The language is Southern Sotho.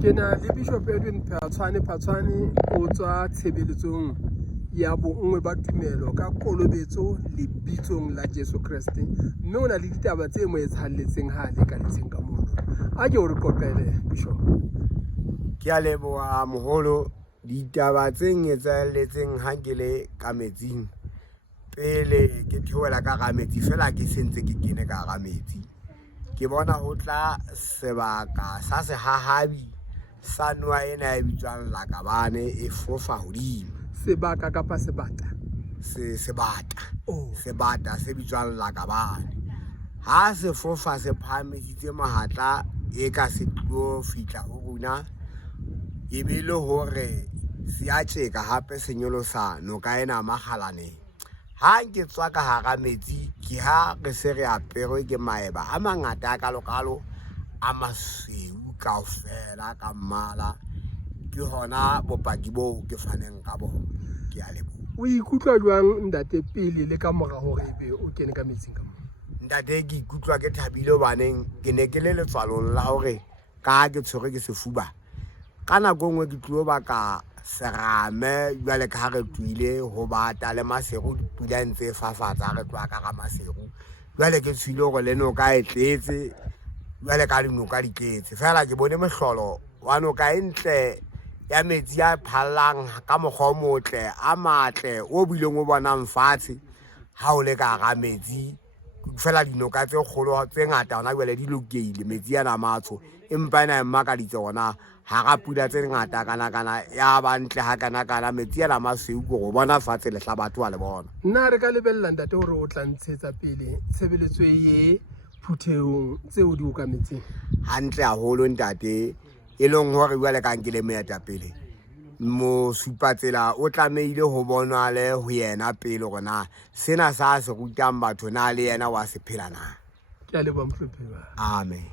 Ke na le Bishop Edwin Phatshwane o tswa tshebeletsong ya bonngwe ba tumelo ka kolobetso lebitsong la Jesu Kriste, mme o na le ditaba tse mo etshalletseng ha le ka letseng ka mono. A ke o re qoqele Bishop. Ke a leboha moholo. Ditaba tse ngetsahalletseng ha ke le ka metsing pele ke theola ka ga metsi fela ke sentse ke kene ka ga metsi, ke bona ho tla sebaka sa sehahabi sa noa ena e bitswang Lakabane e fofa hodimo. Sebaka kapa sebata? Sebata se bitswang Lakabane. Ha se fofa se phahamisitse mahatla e ka se tlo fihla ho rona, e be le hore se a tjeka hape se nyolosa noka ena makgalaneng. Ha ke tswa ka hara metsi ke ha re se re aperwe ke maeba a mangata a kalokalo a masweu kaofela ka mmala. Ke hona bopaki boo ke faneng ka bona. Ke a leboha. O ikutlwa jwang ntate pele le ka mora hore ebe o kene ka metsing ka moo? Ntate ke ikutlwa ke thabile hobaneng ke ne ke le letswalong la hore ka ke tshwere ke sefuba ka nako nngwe ke tlo baka serame jwale ka ha re tuile ho bata le maseru pula ntse fafatsa re tloa ka ga maseru. Jwale ke tshwile hore le noka e tletse jwale ka dinoka di tletse fela ke bone mohlolo wa noka e ntle ya metsi a phallang ka mokgwa o motle a matle o bileng o bonang fatshe ha o le ka ga metsi. Fela dinoka tse kgolo tse ngata hona jwale di lokile metsi ana matsho, empa ena e mmakaditse ona hara pula tse ngata kana ya ba ntle ha kana metsi ana masweu ko go bona fatshe le hlabatho wa le bona. Nna re ka lebella ntate hore o tla ntshetsa pele tshebeletso ye phuthehong tseo di okametseng hantle haholo ntate, e leng hore jwale ka nkele moetapele mo supatsela o tlamehile ho bonwa le ho yena pele hore na sena sa se rutang batho na le yena wa se phela na. Ke a leboha mohlophehi. Amen.